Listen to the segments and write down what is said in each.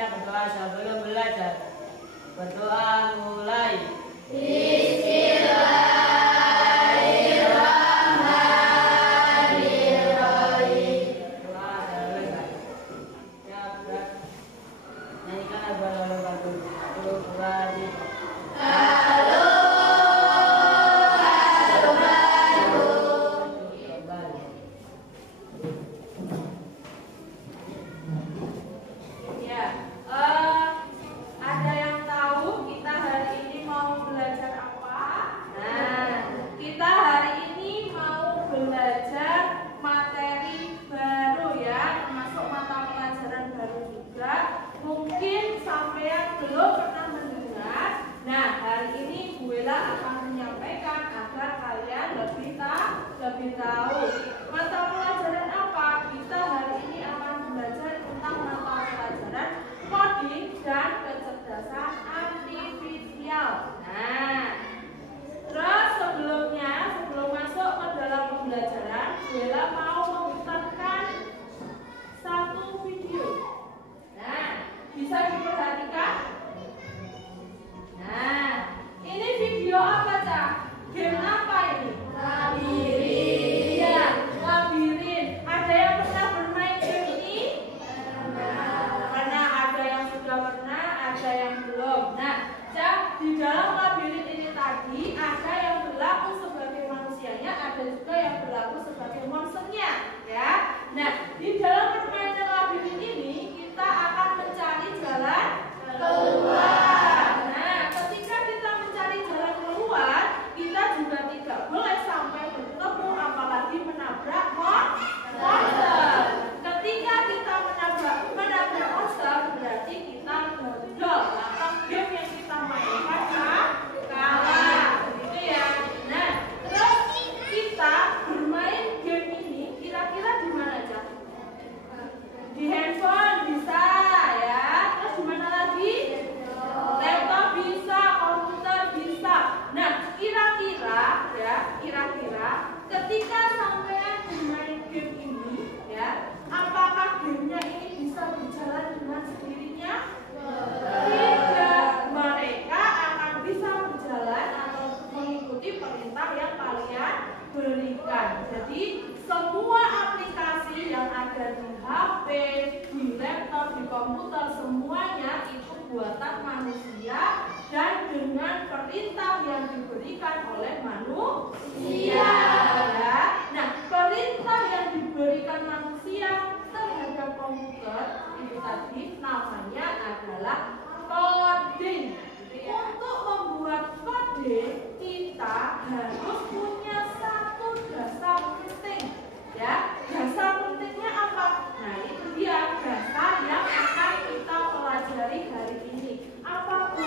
kita berdoa sebelum belajar. Berdoa mulai. Bismillahirrahmanirrahim. Doa selesai. Ya, berat. Nyanyikan lagu lagu. 1, 2, 3. Mungkin sampean belum pernah mendengar. Nah, hari ini Bu Ella akan menyampaikan agar kalian lebih tahu. Mata pelajaran apa? Kita hari ini akan belajar tentang mata pelajaran coding dan kecerdasan artifisial. Nah, terus sebelum masuk ke dalam pembelajaran, Bu Ella mau memutarkan satu video. Nah, bisa diperhatikan? Nah, ini video apa, Cak? Game apa ini? Labirin. Iya, labirin. Ada yang pernah bermain game ini? Pernah. Ada yang sudah pernah, ada yang belum. Nah, Cak, di dalam labirin ini tadi ada yang berlaku sebagai manusianya, ada juga yang berlaku sebagai monsternya, ya. Nah, di dalam permainan labirin ini kita akan mencari jalan keluar. Nah, ketika kita mencari jalan keluar, kita juga tidak boleh sampai bertemu apalagi menabrak monster. Ketika kita menabrak monster, berarti kita gagal atau game yang kita mainkan kalah, gitu ya. Nah, terus kita bermain game ini kira-kira di mana aja? Di handphone bisa, ya. Terus di mana lagi? Laptop bisa, komputer bisa. Nah, kira-kira ketika sampean bermain game ini, ya, apakah gamenya ini bisa berjalan dengan sendirinya? Tidak. Mereka akan bisa berjalan atau mengikuti perintah yang kalian berikan. Jadi semua aplikasi yang ada di HP, di laptop, di komputer, semuanya itu buatan manusia dan dengan perintah yang diberikan oleh manusia. Ya. Nah, perintah yang diberikan manusia terhadap komputer itu tadi namanya adalah coding. Untuk membuat coding kita harus punya satu dasar penting. Ya, dasar pentingnya apa? Nah, itu dia dasar yang akan kita pelajari hari ini. Apa Bu?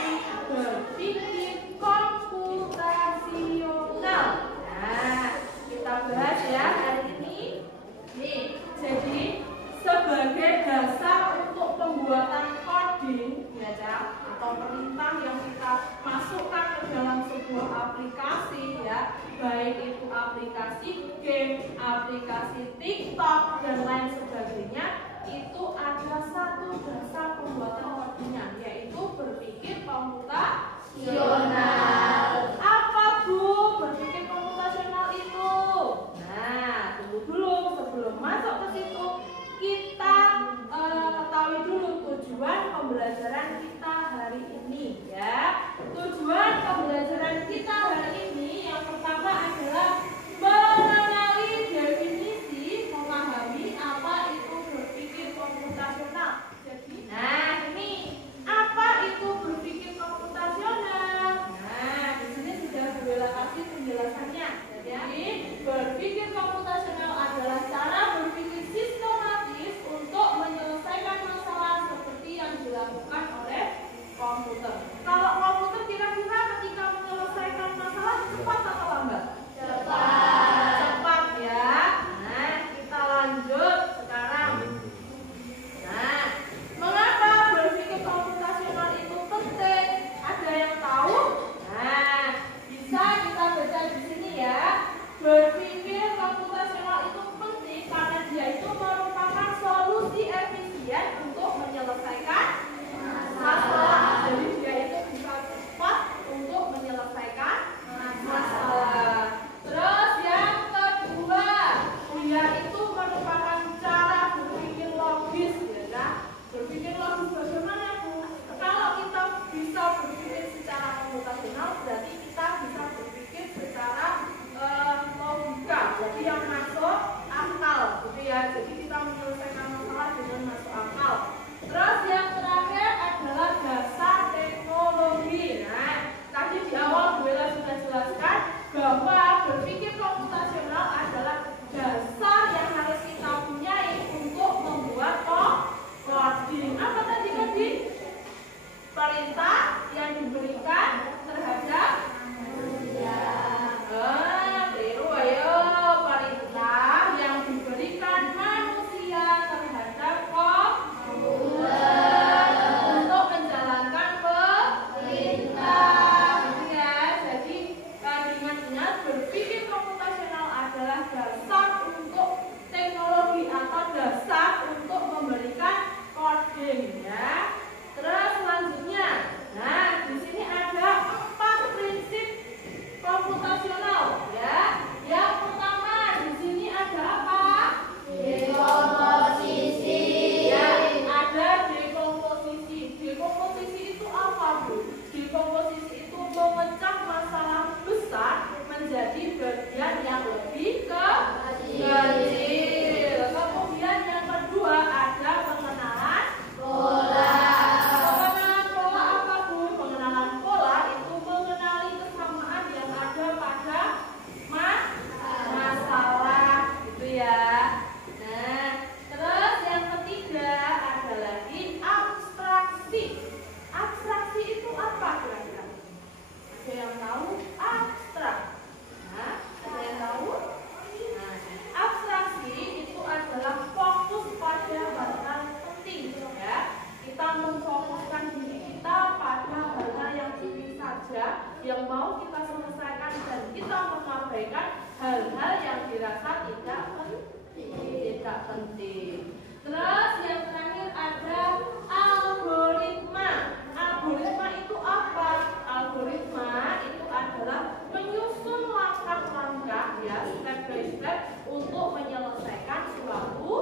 penting. Terus yang terakhir ada algoritma. Algoritma itu apa? Algoritma itu adalah menyusun langkah-langkah ya, step by step untuk menyelesaikan suatu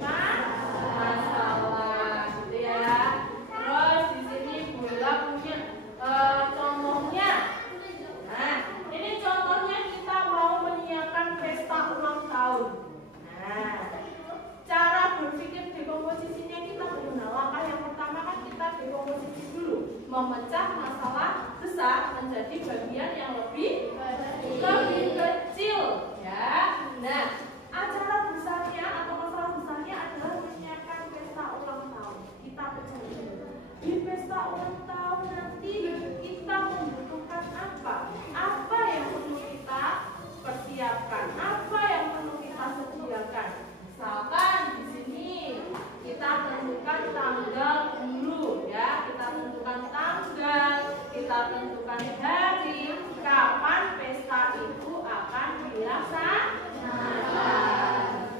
masalah, gitu ya. Terus di sini Bu Ella punya contohnya. Nah, ini contohnya kita mau menyiapkan pesta ulang tahun. Nah, cara berpikir dekomposisinya kita gimana? Langkah yang pertama kan kita dekomposisi dulu, memecah masalah besar menjadi bagian yang lebih kecil, ya. Nah, acara besarnya atau masalah besarnya adalah menyiapkan pesta ulang tahun. Kita pecah dulu. Di pesta ulang tahun nanti kita membutuhkan apa? Apa yang perlu kita persiapkan? Apa yang perlu kita sediakan? Misalkan di sini kita tentukan tanggal dulu, ya. Kita tentukan tanggal, kita tentukan hari, kapan pesta itu akan dilaksanakan.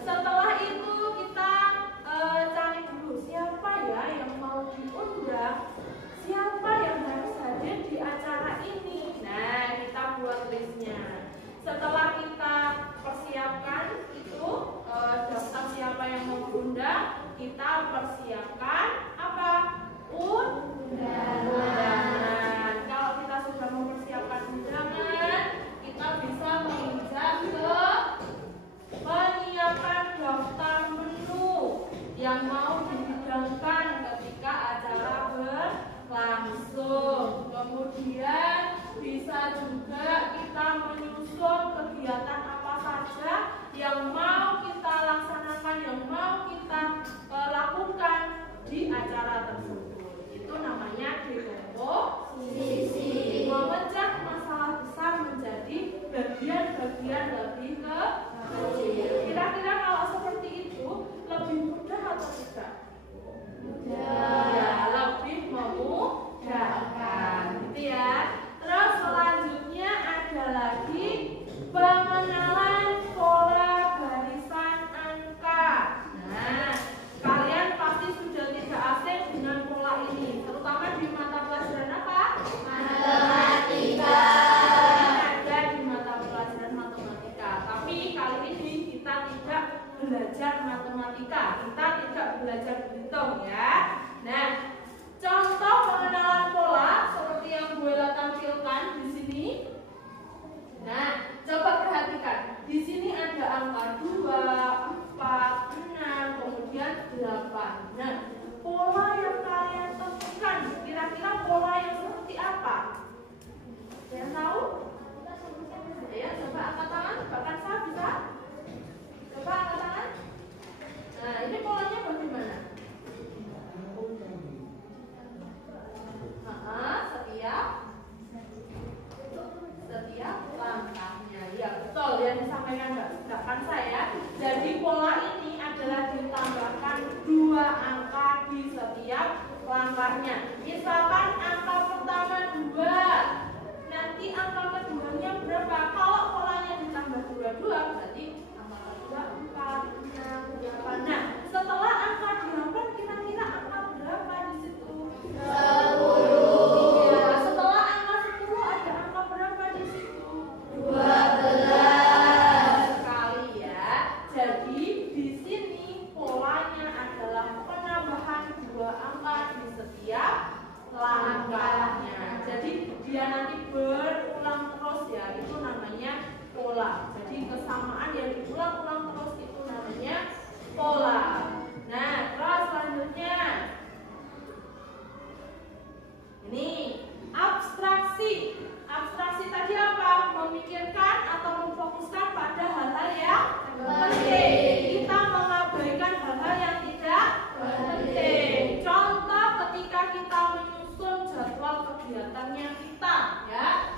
Setelah itu kita cari dulu siapa ya yang mau diundang, siapa yang harus hadir di acara ini. Nah, kita buat listnya. Setelah kita persiapkan itu daftar siapa yang mau diundang, kita persiapkan apa? Undangan. Kalau kita sudah mempersiapkan undangan, kita bisa menginjak ke menyiapkan daftar menu yang mau dihidangkan ketika acara berlangsung. Kemudian bisa juga kita menyusun kegiatan apa saja yang mau kita laksanakan, yang mau kita lakukan di acara tersebut. Itu namanya dekomposisi, memecah masalah besar menjadi bagian-bagian lebih kecil. Kira-kira kalau seperti itu lebih mudah atau tidak? Ya, lebih memudahkan, gitu ya. Terus selanjutnya ada lagi pengenalan pola barisan angka. Nah, kalian pasti sudah tidak asing dengan pola ini, terutama di mata pelajaran apa? Matematika. Ada di mata pelajaran matematika. Tapi kali ini kita tidak belajar matematika, kita tidak belajar berhitung, ya. Nah, contoh pengenalan pola seperti yang Bu Ella tampilkan di sini. Nah, coba perhatikan. Di sini ada angka 2, 4, 6, kemudian 8. Nah, pola yang kalian tentukan kira-kira pola yang seperti apa? Yang tahu? Ya, coba angkat tangan. Bahkan saya bisa. Coba angkat tangan. Nah, ini polanya bagaimana? Setiap langkahnya, ya betul yang disampaikan Mbak Kansa ya. Jadi pola ini adalah ditambahkan 2 angka di setiap langkahnya. Misalkan angka pertama 2, nanti angka keduanya berapa? Kalau polanya ditambah 22, berarti angka kedua 4, 6, 8. Nah, setelah angka 8 kira-kira angka berapa di situ? 10. Ya, setelah angka 10 ada angka berapa di situ? 12 sekali ya. Jadi di sini polanya adalah penambahan 2 angka di setiap langkahnya. Jadi dia nanti berulang terus ya, itu namanya pola. Jadi kesamaan yang diulang-ulang terus itu namanya pola. Nah, terus selanjutnya ini abstraksi. Abstraksi tadi apa? Memikirkan atau memfokuskan pada hal-hal yang penting. Kita mengabaikan hal-hal yang tidak penting. Contoh ketika kita menyusun jadwal kegiatannya kita, ya.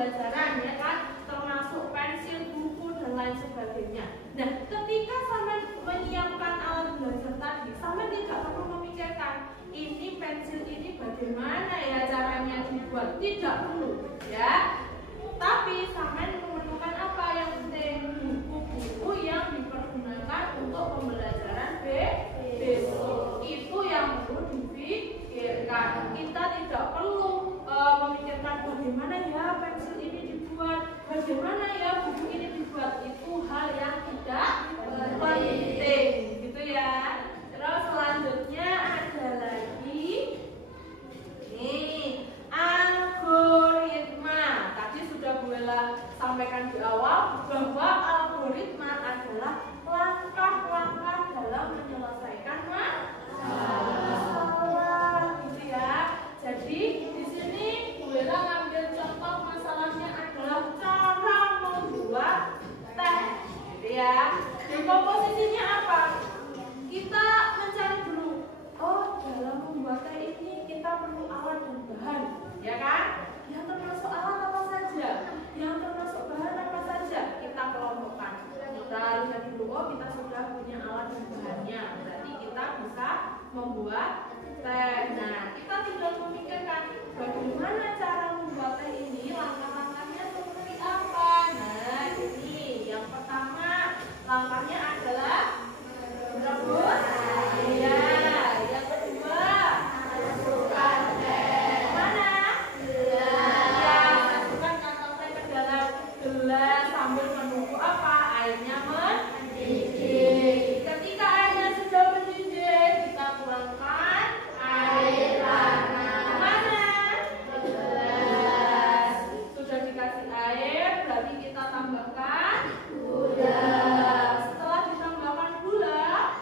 pembelajaran ya kan, termasuk pensil, buku dan lain sebagainya. Nah, ketika sampean menyiapkan alat belajar tadi, sampean tidak perlu memikirkan ini pensil ini bagaimana ya caranya dibuat, tidak perlu ya. Tapi sampean memerlukan apa yang penting, buku-buku yang dipergunakan untuk pembelajaran besok. Itu yang perlu dipikirkan. Kita tidak perlu memikirkan bagaimana ya pensil ini dibuat, bagaimana ya buku ini dibuat. Itu hal yang tidak penting, gitu ya. Terus selanjutnya ada lagi nih, algoritma. Tadi sudah Bu Ella sampaikan di awal bahwa algoritma adalah langkah-langkah dalam menyelesaikan masalah, gitu ya. Jadi di sini Bu Ella ngambil contoh masalahnya adalah cara membuat teh, gitu ya. Di komposisinya apa? Kita mencari dulu. Oh, dalam membuat teh ini kita perlu alat dan bahan, ya kan? Yang termasuk alat apa saja? Yang termasuk bahan apa saja? Kita kelompokkan. Kita lihat dulu, oh kita sudah punya alat dan bahannya. Berarti kita bisa membuat teh. Nah, kita tinggal memikirkan bagaimana cara membuat teh ini, langkah-langkahnya seperti apa. Nah, ini yang pertama, langkahnya adalah merebus. Iya. Yang kedua, masukkan teh. Mana? Gelas. Ya, masukkan kantong teh ke dalam gelas sambil menunggu apa? Airnya mendidih. Ketika airnya sudah mendidih, kita tuangkan air panas. Mana? Gelas. Sudah dikasih air, berarti kita tambahkan gula. Setelah ditambahkan gula,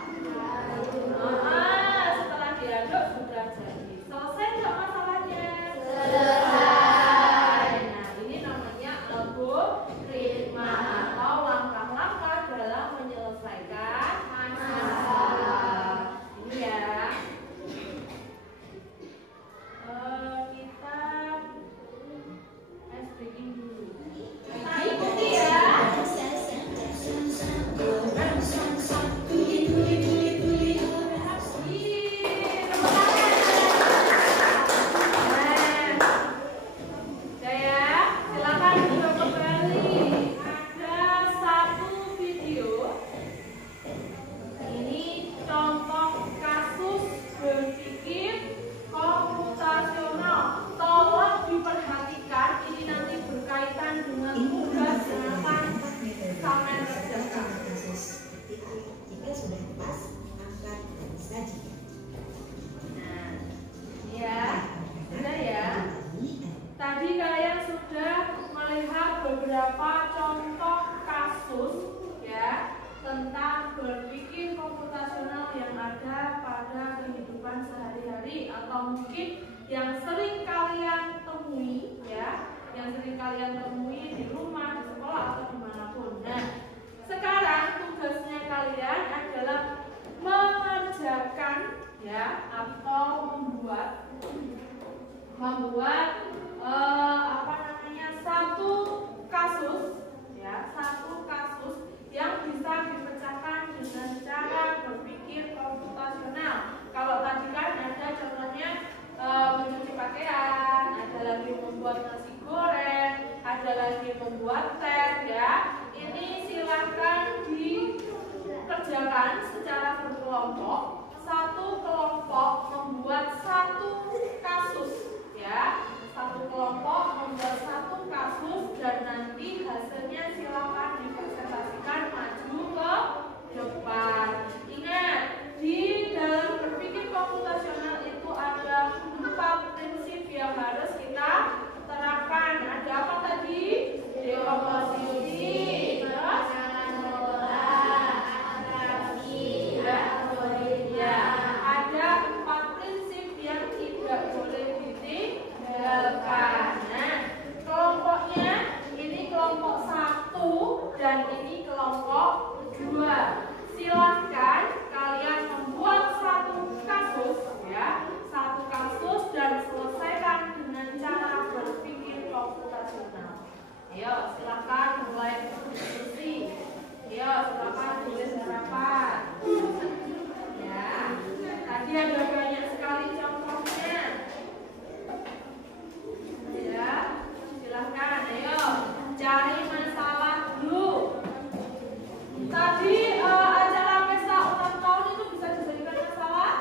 setelah diaduk sudah jadi. Selesai nggak masalahnya? Selesai. Nah, ini namanya algoritma atau langkah-langkah dalam menyelesaikan masalah. Ini ya. Kita ice breaking dulu. Kita ikuti ya. Beberapa contoh kasus ya tentang berpikir komputasional yang ada pada kehidupan sehari-hari atau mungkin yang sering kalian temui ya, yang sering kalian temui di rumah, di sekolah atau dimanapun. Nah, sekarang tugasnya kalian adalah mengerjakan ya atau membuat satu kasus ya, satu kasus yang bisa dipecahkan dengan cara berpikir komputasional. Kalau tadi kan ada contohnya mencuci pakaian, ada lagi membuat nasi goreng, ada lagi membuat teh ya. Ini silahkan dikerjakan secara berkelompok. Satu kelompok membuat satu kasus ya. Satu kelompok membuat satu kasus dan nanti hasilnya silakan dipresentasikan maju ke depan. Ingat, di dalam berpikir komputasional itu ada 4 prinsip yang harus kita terapkan. Ada apa tadi? Dekomposisi, terus ya, ada 4 prinsip yang tidak boleh ditinggalkan. Nah, kelompoknya ini kelompok 1 dan ini kelompok 2. Silahkan kalian membuat satu kasus ya, satu kasus dan selesaikan dengan cara berpikir komputasional. Ayo, silakan mulai berdiskusi. Ayo, silakan tulis harapan. Ya, tadi ada banyak sekali contohnya. Ya, silakan. Ayo, cari masalah dulu. Tadi acara pesta ulang tahun itu bisa dijadikan masalah?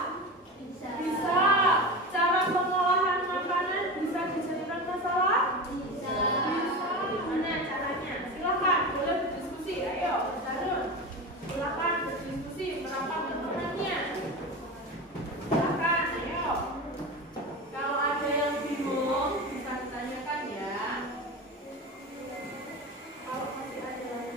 Bisa. Cara pengolahan makanan bisa dijadikan masalah? Bisa. Gimana caranya? Silakan, boleh berdiskusi. Ayo, Darun. Silakan berdiskusi, merapat pertemuannya. Silakan, ayo. Kalau ada yang bingung bisa ditanyakan ya. Kalau masih ada yang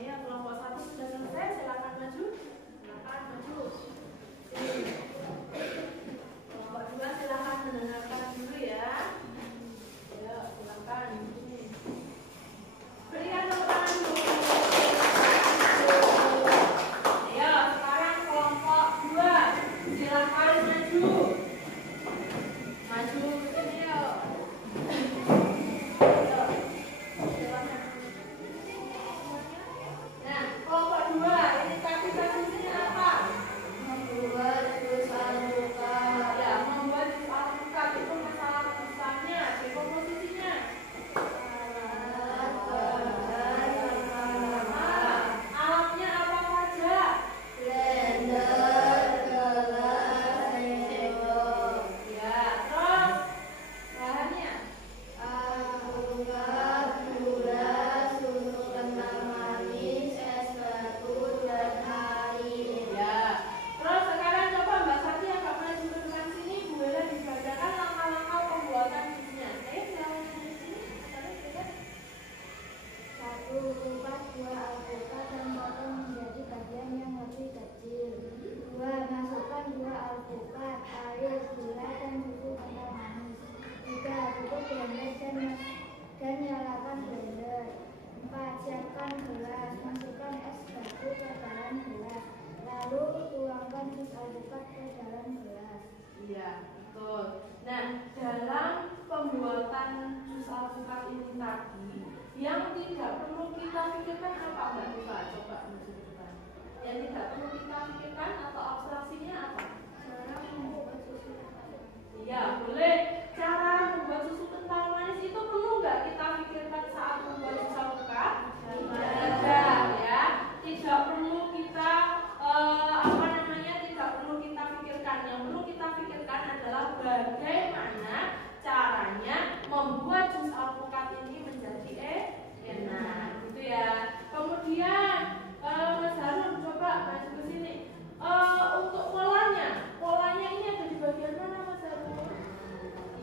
ayo, kelompok 1 sudah selesai, silakan maju. Silakan maju. Kelompok 2 silakan mendengarkan dulu ya. Ayo, silakan. Berikan tepuk tangan dulu. Ayo, sekarang kelompok 2 silakan maju. Maju ke sini yuk. Ayo, silakan. Nah, kelompok 2 ini kapitalisasinya apa? Membuat jus alpukat. Ya, membuat jus alpukat itu masalah tulisannya, komposisinya. Alatnya apa saja? Blender, gelas, sendok. Ya, terus bahannya? Alpukat, gula, susu kental manis, es batu, dan air. Ya. Terus sekarang coba Mbak Sati agak maju ke depan sini, Bu Ella dibacakan langkah-langkah pembuatan jusnya. Ayo, silakan di sini. Satu, kupas buah alpukat dan potong menjadi bagian yang lebih kecil. 2. Masukkan buah alpukat, air, gula, dan susu kental manis. 3. Tutup blender dan nyalakan blender. 4. Siapkan gelas, masukkan es batu ke dalam gelas. Lalu tuangkan jus alpukat ke dalam gelas. Iya, betul. Nah, dalam pembuatan jus alpukat ini tadi, yang tidak perlu kita pikirkan apa Mbak Diva? Coba maju ke depan. Yang tidak perlu kita pikirkan atau abstraksinya apa? Cara membuat susu kental. Iya, boleh. Cara membuat susu kental manis itu perlu nggak kita pikirkan saat membuat jus alpukat? Tidak, ya. Tidak perlu kita tidak perlu kita pikirkan. Yang perlu kita pikirkan adalah bagaimana caranya membuat jus alpukat ini menjadi enak, gitu ya. Kemudian Mas Harun coba maju ke sini. Untuk polanya ini ada di bagian mana Mas Harun?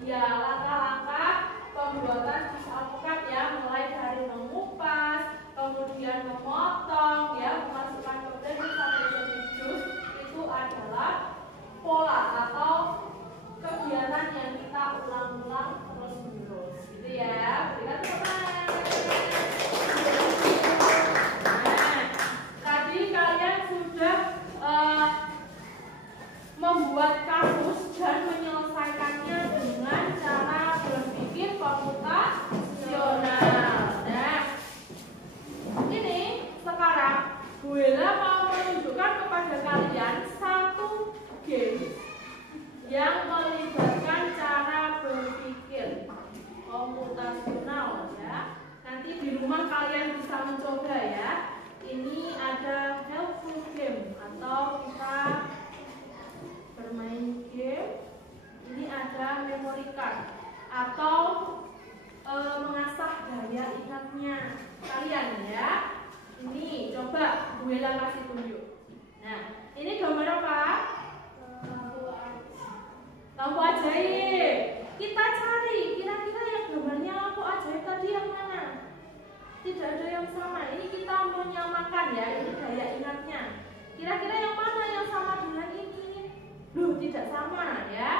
Iya, langkah-langkah pembuatan jus alpukat ya, mulai dari mengupas, kemudian memotong, ya, memasukkan ke blender sampai jadi jus. Itu adalah pola atau kegiatan yang kita ulang-ulang terus-menerus, gitu ya. Berikan tepuk tangan. Nah, tadi kalian sudah membuat kasus dan menyelesaikannya dengan cara berpikir komputasional. Nah, ini sekarang Bu Ella mau menunjukkan kepada kalian satu game yang melibatkan cara berpikir komputasional ya. Nanti di rumah kalian bisa mencoba ya. Ini ada helpful game atau kita bermain game. Ini ada memory card atau mengasah daya ingatnya kalian ya. Ini coba Bu Ella kasih tunjuk. Nah, ini gambar apa? Lampu ajaib. Kita cari kira-kira yang gambarnya lampu ajaib tadi yang mana? Tidak ada yang sama. Ini kita menyamakan ya. Ini daya ingatnya. Kira-kira yang mana yang sama dengan ini? Loh, tidak sama ya.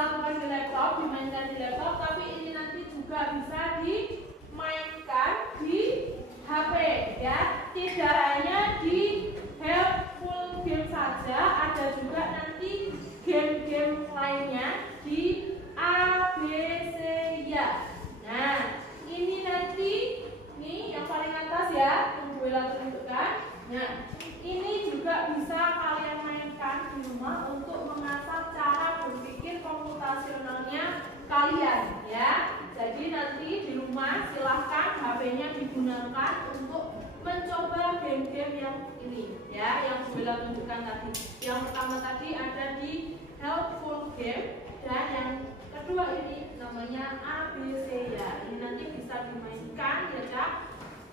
satukan di laptop, dimainkan di laptop, tapi ini nanti juga bisa dimainkan di HP ya. Tidak hanya di helpful game saja, ada juga nanti game-game lainnya di A, B, C, ya. Nah, ini nanti nih yang paling atas ya, yang Bu Ella tunjukkan. Nah, ini juga bisa kalian mainkan di rumah untuk mengasah cara berpikir komputasionalnya kalian ya. Jadi nanti di rumah silahkan HP-nya digunakan untuk mencoba game-game yang ini ya, yang Bu Ella tunjukkan tadi. Yang pertama tadi ada di helpful game, dan yang kedua ini namanya ABC ya. Ini nanti bisa dimainkan ya Cak,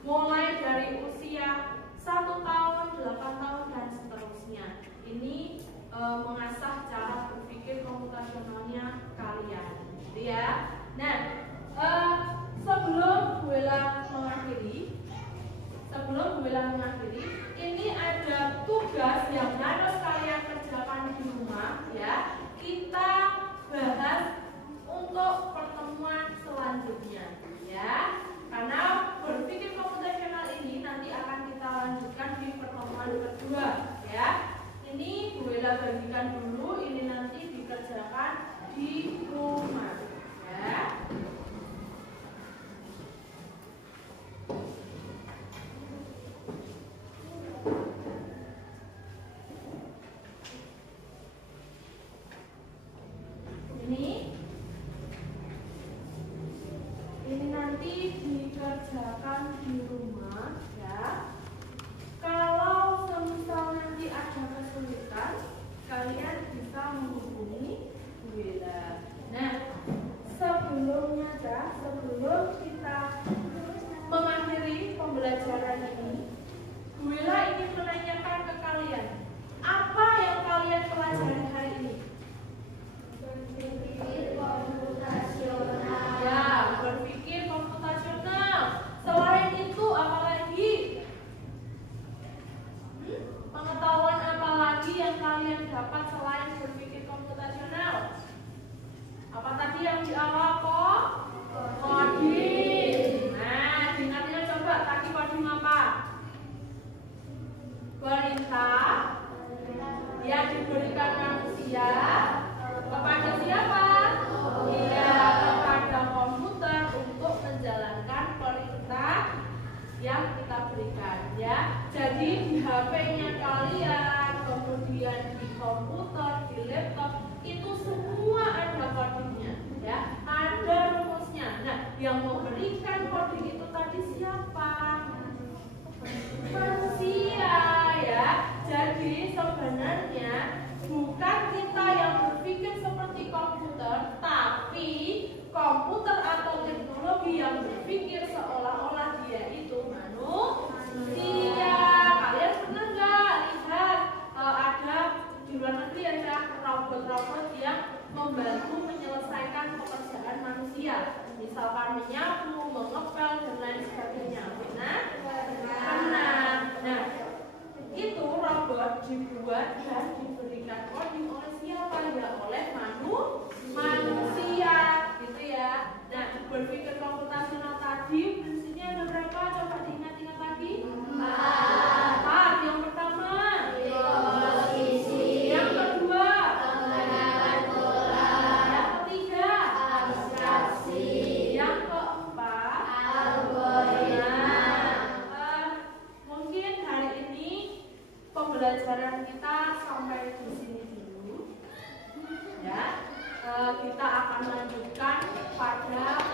mulai dari usia 1 tahun, 8 tahun dan seterusnya. Ini mengasah cara berpikir komputasionalnya kalian, gitu ya. Nah, sebelum Bu Ella mengakhiri, ini ada tugas yang harus kalian kerjakan di rumah ya. Kita bahas untuk pertemuan selanjutnya ya. Karena berpikir komputasional ini nanti akan kita lanjutkan di pertemuan kedua ya. Ini Bu Ella bagikan dulu, ini nanti dikerjakan di rumah ya. Ini nanti dikerjakan di rumah ya. Kalau semisal nanti ada kesulitan, kalian bisa menghubungi Bu Ella. Nah, sebelum kita mengakhiri pembelajaran ini, Bu Ella ingin menanyakan ke kalian, apa yang kalian pelajari hari ini? Berpikir komputasional. Ya, berpikir komputasional. Selain itu apa lagi? Pengetahuan apa lagi yang kalian dapat selain berpikir komputasional? Apa tadi yang di awal kok? Coding. Nah, ingatnya coba tadi coding apa? Perintah yang diberikan manusia kepada siapa? Iya, kepada komputer untuk menjalankan perintah yang kita berikan ya. Jadi di HP-nya kalian, kemudian di komputer, di laptop, itu semua ada codingnya ya, ada rumusnya. Nah, yang memberikan coding itu tadi siapa? Manusia ya. Jadi sebenarnya bukan kita yang berpikir seperti komputer, tapi komputer atau teknologi yang berpikir seolah-olah dia itu manusia. Kalian pernah nggak lihat ada di luar negeri ada robot-robot yang membantu menyelesaikan pekerjaan manusia, misalkan menyapu, mengepel dan lain sebagainya. Benar? Nah, itu robot dibuat dan diberikan coding oleh siapa? Ya oleh manusia, gitu ya. Nah, berpikir komputasional tadi prinsipnya ada berapa? Coba diingat-ingat lagi. 4. Yang pertama, posisi. Yang kedua, pengenalan pola. Yang ketiga, abstraksi. Yang keempat, algoritma. Mungkin hari ini pembelajaran kita sampai di sini dulu ya. Kita akan lanjutkan pada